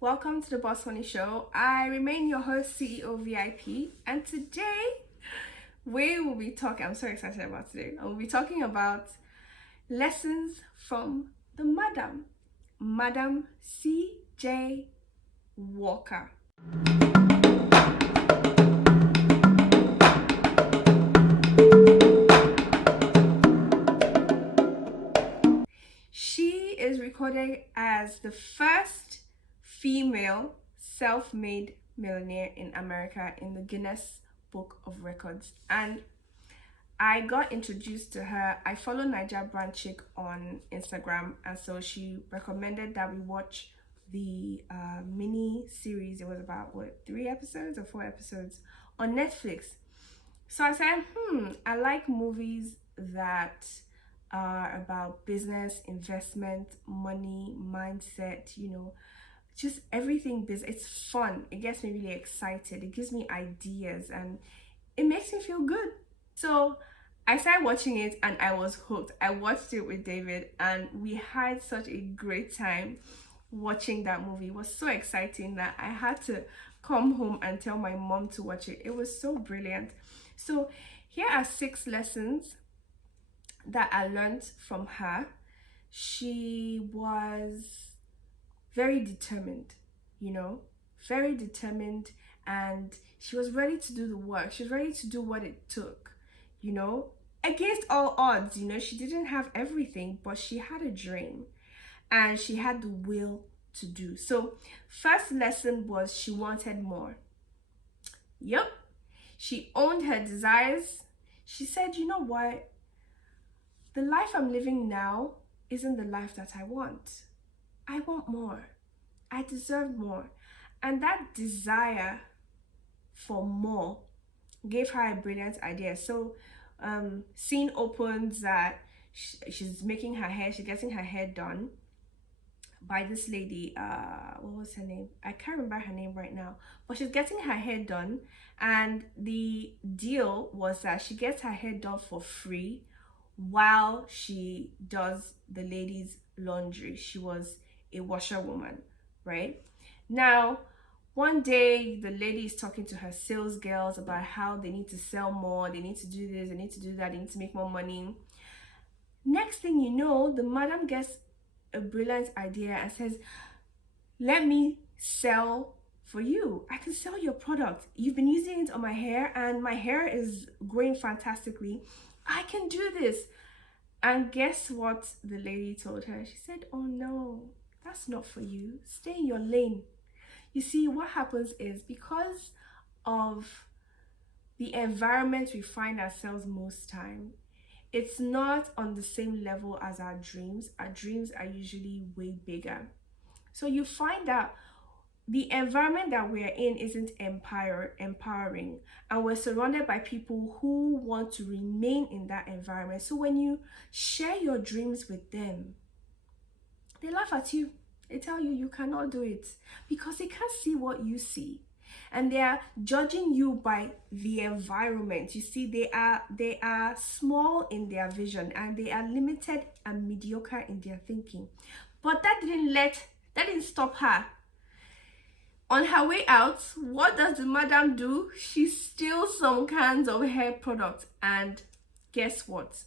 Welcome to the Boss Honey Show. I remain your host, CEOVIP, and today we will be talking. I'm so excited about today. I will be talking about lessons from the Madam C.J. Walker. She is recorded as the first female self-made millionaire in America in the Guinness Book of Records. And I got introduced to her. I follow Naija Brand Chick on Instagram, and so she recommended that we watch the mini series. It was about 3 episodes or 4 episodes on Netflix. So I said, I like movies that are about business, investment, money, mindset, just everything business. It's fun. It gets me really excited. It gives me ideas and it makes me feel good. So I started watching it and I was hooked. I watched it with David and we had such a great time watching that movie. It was so exciting that I had to come home and tell my mom to watch it. It was so brilliant. So here are 6 lessons that I learned from her. She was very determined, very determined, and she was ready to do the work. She was ready to do what it took, against all odds. She didn't have everything, but she had a dream and she had the will to do. So first lesson was she wanted more. Yep. She owned her desires. She said, you know what? The life I'm living now isn't the life that I want. I want more. I deserve more. And that desire for more gave her a brilliant idea. So scene opens that she's making her hair, she's getting her hair done by this lady. What was her name? I can't remember her name right now, but she's getting her hair done, and the deal was that she gets her hair done for free while she does the lady's laundry. She was a washerwoman, right? Now, one day the lady is talking to her sales girls about how they need to sell more, they need to do this, they need to do that, they need to make more money. Next thing you know, the madam gets a brilliant idea and says, let me sell for you. I can sell your product. You've been using it on my hair and my hair is growing fantastically. I can do this. And guess what the lady told her? She said, oh no, that's not for you. Stay in your lane. You see, what happens is because of the environment we find ourselves most time, it's not on the same level as our dreams. Our dreams are usually way bigger. So you find that the environment that we're in isn't empowering, and we're surrounded by people who want to remain in that environment. So when you share your dreams with them, they laugh at you. They tell you you cannot do it because they can't see what you see, and they are judging you by the environment. You see, they are small in their vision and they are limited and mediocre in their thinking. But that didn't stop her. On her way out, what does the madam do? She steals some cans of hair products, and guess what?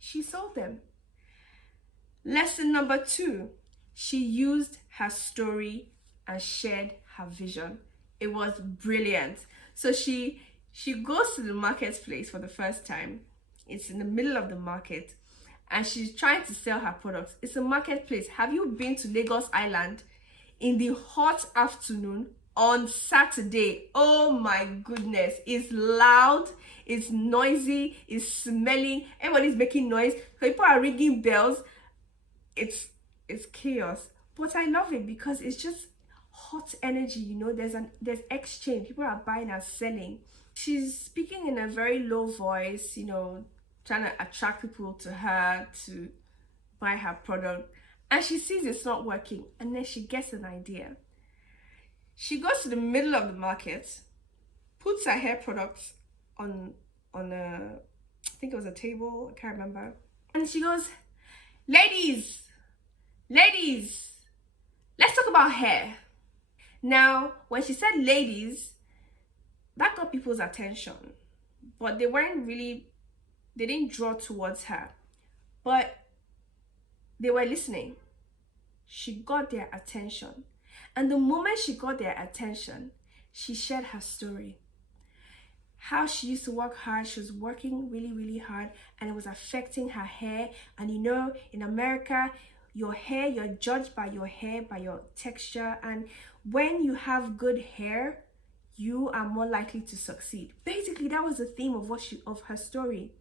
She sold them. Lesson number 2, she used her story and shared her vision. It was brilliant. So she goes to the marketplace for the first time. It's in the middle of the market and she's trying to sell her products. It's a marketplace. Have you been to Lagos Island in the hot afternoon on Saturday? Oh my goodness, it's loud, it's noisy, it's smelling, everybody's making noise, people are ringing bells. It's chaos, but I love it because it's just hot energy. There's exchange, people are buying and selling. She's speaking in a very low voice, trying to attract people to her to buy her product, and she sees it's not working, and then she gets an idea. She goes to the middle of the market, puts her hair products on a, I think it was a table, I can't remember, and she goes, ladies, let's talk about hair. Now, when she said ladies, that got people's attention, but they didn't draw towards her, but they were listening. She got their attention. And the moment she got their attention, she shared her story. How she used to work hard, she was working really, really hard, and it was affecting her hair. And you know, in America, your hair, you're judged by your hair, by your texture. And when you have good hair, you are more likely to succeed. Basically, that was the theme of her story.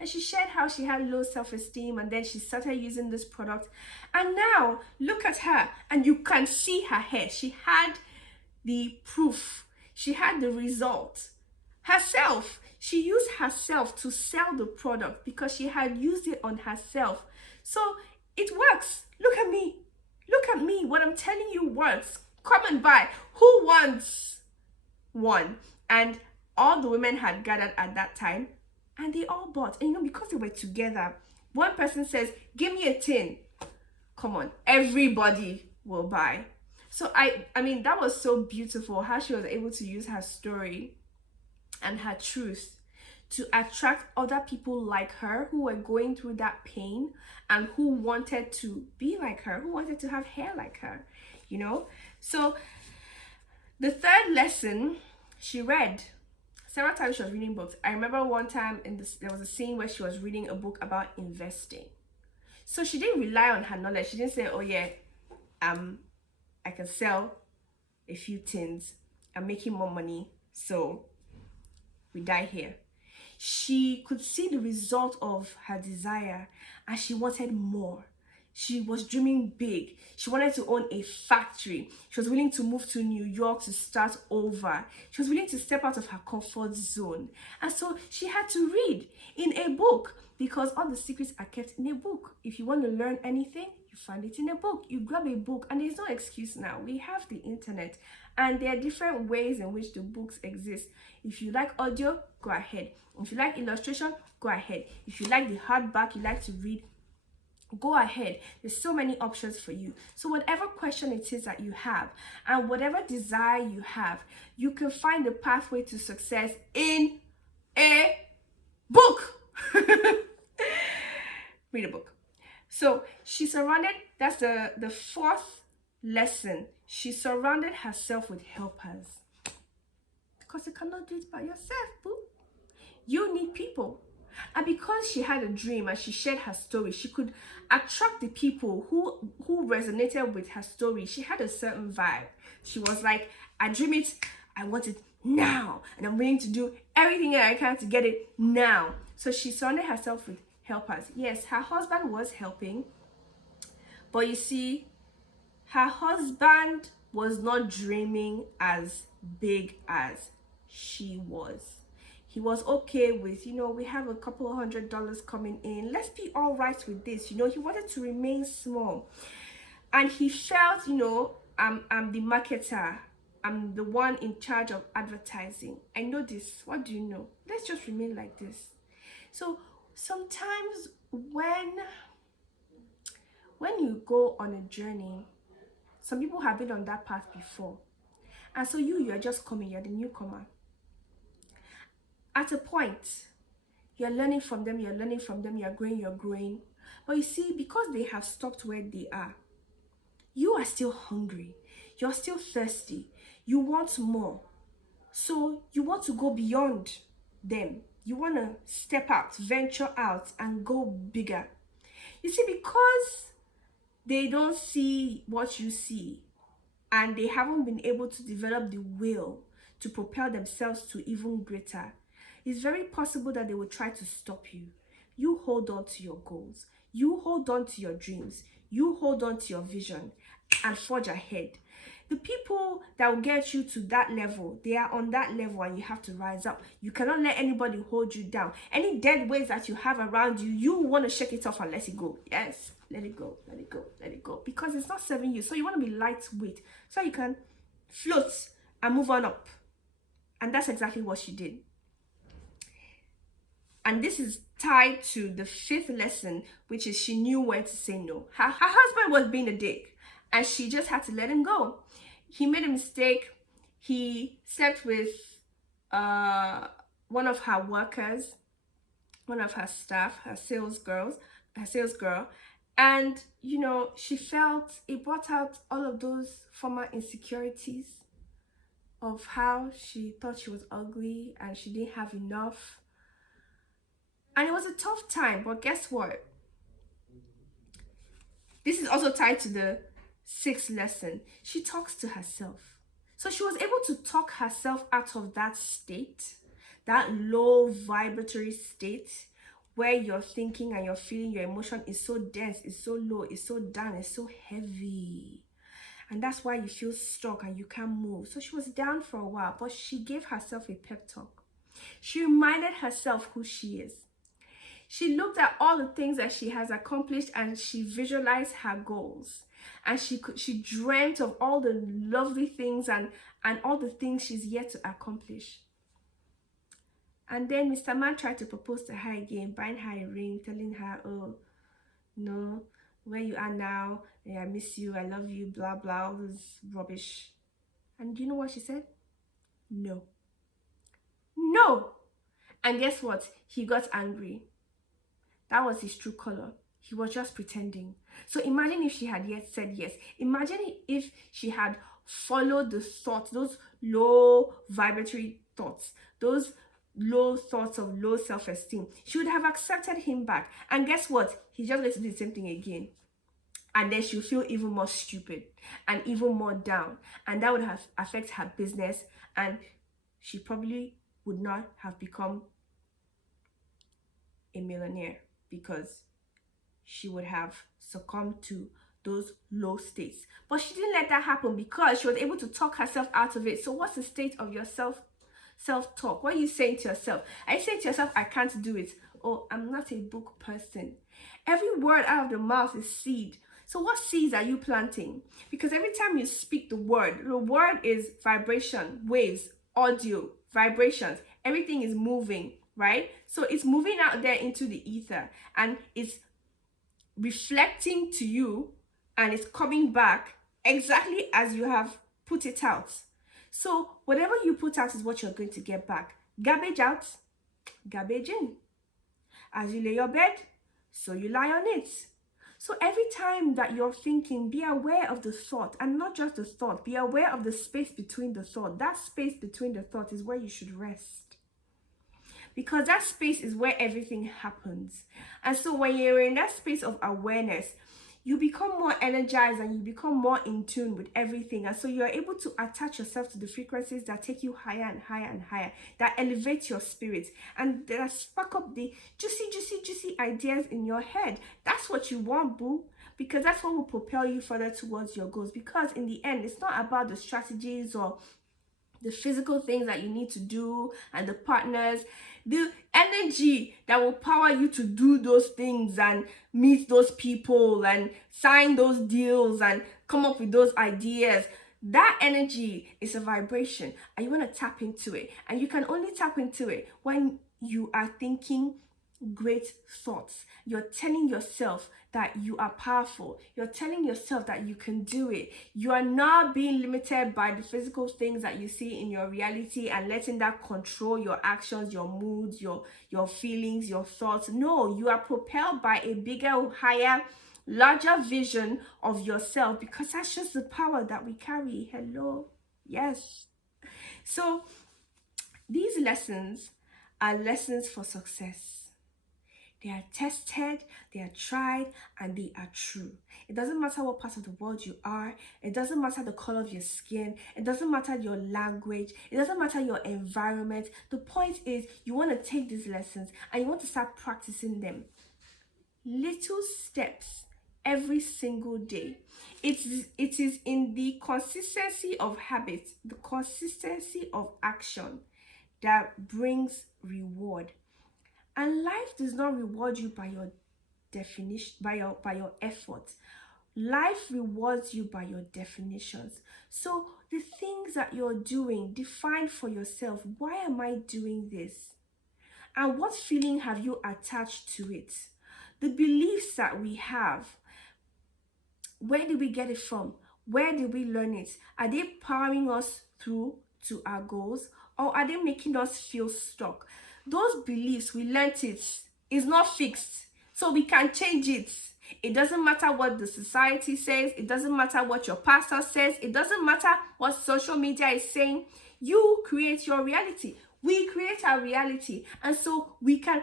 And she shared how she had low self-esteem, and then she started using this product. And now look at her, and you can see her hair. She had the proof, she had the result herself. She used herself to sell the product because she had used it on herself. So it works. Look at me, what I'm telling you works. Come and buy. Who wants one? And all the women had gathered at that time, and they all bought. And you know, because they were together, one person says, give me a tin. Come on, everybody will buy. So I mean, that was so beautiful how she was able to use her story and her truth to attract other people like her who were going through that pain and who wanted to be like her, who wanted to have hair like her, you know? So the third lesson, she read. Several times she was reading books. I remember one time there was a scene where she was reading a book about investing. So she didn't rely on her knowledge. She didn't say, oh yeah, I can sell a few tins. I'm making more money, so we die here. She could see the result of her desire, and she wanted more. She was dreaming big. She wanted to own a factory. She was willing to move to New York to start over. She was willing to step out of her comfort zone. And so she had to read in a book, because all the secrets are kept in a book. If you want to learn anything, you find it in a book. You grab a book, and there's no excuse now. We have the internet, and there are different ways in which the books exist. If you like audio, go ahead. If you like illustration, go ahead. If you like the hardback, you like to read, go ahead. There's so many options for you. So whatever question it is that you have and whatever desire you have, you can find the pathway to success in a book. Read a book. So she surrounded, that's the fourth lesson. She surrounded herself with helpers, because you cannot do it by yourself, boo. You need people. And because she had a dream and she shared her story, she could attract the people who resonated with her story. She had a certain vibe. She was like, I dream it, I want it now, and I'm willing to do everything that I can to get it now. So she surrounded herself with helpers. Yes, her husband was helping, but you see, her husband was not dreaming as big as she was. He was okay with, you know, we have a couple of $100 coming in. Let's be all right with this. You know, he wanted to remain small. And he felt, you know, I'm the marketer. I'm the one in charge of advertising. I know this. What do you know? Let's just remain like this. So sometimes when you go on a journey, some people have been on that path before. And so you're just coming, you're the newcomer. At a point, you're learning from them, you're growing. But you see, because they have stopped where they are, you are still hungry. You're still thirsty. You want more. So you want to go beyond them. You want to step out, venture out, and go bigger. You see, because they don't see what you see, and they haven't been able to develop the will to propel themselves to even greater, it's very possible that they will try to stop you. You hold on to your goals. You hold on to your dreams. You hold on to your vision and forge ahead. The people that will get you to that level, they are on that level, and you have to rise up. You cannot let anybody hold you down. Any dead weights that you have around you, you want to shake it off and let it go. Yes, let it go, let it go, let it go. Because it's not serving you. So you want to be lightweight so you can float and move on up. And that's exactly what she did. And this is tied to the fifth lesson, which is she knew when to say no. Her husband was being a dick, and she just had to let him go. he made a mistake. He slept with uh one of her workers, one of her staff, her sales girl. And she felt it brought out all of those former insecurities of how she thought she was ugly and she didn't have enough. And it was a tough time, but guess what? This is also tied to the sixth lesson. She talks to herself. So she was able to talk herself out of that state, that low vibratory state where your thinking and your feeling, your emotion is so dense, is so low, is so down, is so heavy. And that's why you feel stuck and you can't move. So she was down for a while, but she gave herself a pep talk. She reminded herself who she is. She looked at all the things that she has accomplished and she visualized her goals. And she dreamt of all the lovely things and all the things she's yet to accomplish. And then Mr. Man tried to propose to her again, buying her a ring, telling her, oh, no, where you are now, I miss you, I love you, blah, blah, all this rubbish. And do you know what she said? No. No. And guess what? He got angry. That was his true color. He was just pretending. So imagine if she had yet said yes. Imagine if she had followed the thoughts, those low vibratory thoughts, those low thoughts of low self-esteem. She would have accepted him back. And guess what? He's just going to do the same thing again. And then she'll feel even more stupid and even more down. And that would have affect her business. And she probably would not have become a millionaire because she would have succumbed to those low states. But she didn't let that happen because she was able to talk herself out of it. So what's the state of your self-talk? What are you saying to yourself? Are you saying to yourself, I can't do it? Oh, I'm not a book person. Every word out of the mouth is seed. So what seeds are you planting? Because every time you speak the word is vibration, waves, audio, vibrations. Everything is moving, right? So it's moving out there into the ether and it's reflecting to you and it's coming back exactly as you have put it out. So whatever you put out is what you're going to get back. Garbage out, garbage in. As you lay your bed, so you lie on it. So every time that you're thinking, be aware of the thought, and not just the thought, be aware of the space between the thought. That space between the thought is where you should rest. Because that space is where everything happens. And so when you're in that space of awareness, you become more energized and you become more in tune with everything. And so you're able to attach yourself to the frequencies that take you higher and higher and higher, that elevate your spirit and that spark up the juicy ideas in your head. That's what you want, boo. Because that's what will propel you further towards your goals. Because in the end, it's not about the strategies or the physical things that you need to do and the partners. The energy that will power you to do those things and meet those people and sign those deals and come up with those ideas, that energy is a vibration and you want to tap into it. And you can only tap into it when you are thinking great thoughts. You're telling yourself that you are powerful. You're telling yourself that you can do it. You are not being limited by the physical things that you see in your reality and letting that control your actions, your moods, your feelings, your thoughts. No, you are propelled by a bigger, higher, larger vision of yourself, because that's just the power that we carry. Hello. Yes. So these lessons are lessons for success. They are tested, they are tried, and they are true. It doesn't matter what part of the world you are. It doesn't matter the color of your skin. It doesn't matter your language. It doesn't matter your environment. The point is you want to take these lessons and you want to start practicing them. Little steps every single day. It is in the consistency of habits, the consistency of action that brings reward. And life does not reward you by your definition, by your effort. Life rewards you by your definitions. So the things that you're doing, define for yourself, why am I doing this? And what feeling have you attached to it? The beliefs that we have, where did we get it from? Where did we learn it? Are they powering us through to our goals, or are they making us feel stuck? Those beliefs, we learnt it, is not fixed. So we can change it. It doesn't matter what the society says. It doesn't matter what your pastor says. It doesn't matter what social media is saying. You create your reality. We create our reality. And so we can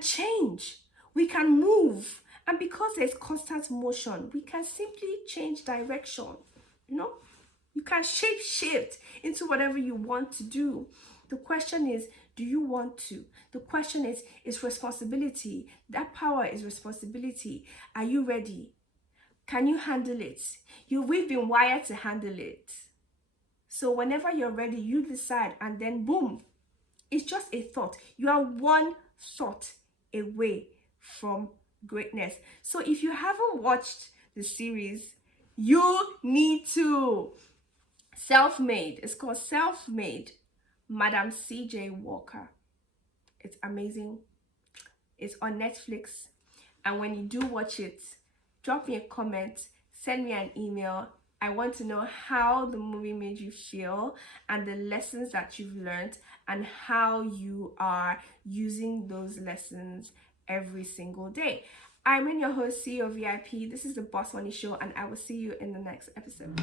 change. We can move. And because there's constant motion, we can simply change direction. You know, you can shape shift into whatever you want to do. The question is, do you want to? The question is responsibility. That power is responsibility. Are you ready? Can you handle it? We've been wired to handle it. So whenever you're ready, you decide, and then boom, it's just a thought. You are one thought away from greatness. So if you haven't watched the series, you need to. Self-Made. It's called Self-Made. Madam CJ Walker. It's amazing. It's on Netflix. And when you do watch it, drop me a comment, send me an email. I want to know how the movie made you feel and the lessons that you've learned and how you are using those lessons every single day. I'm your host, CEOVIP. This is the Boss Money Show, and I will see you in the next episode.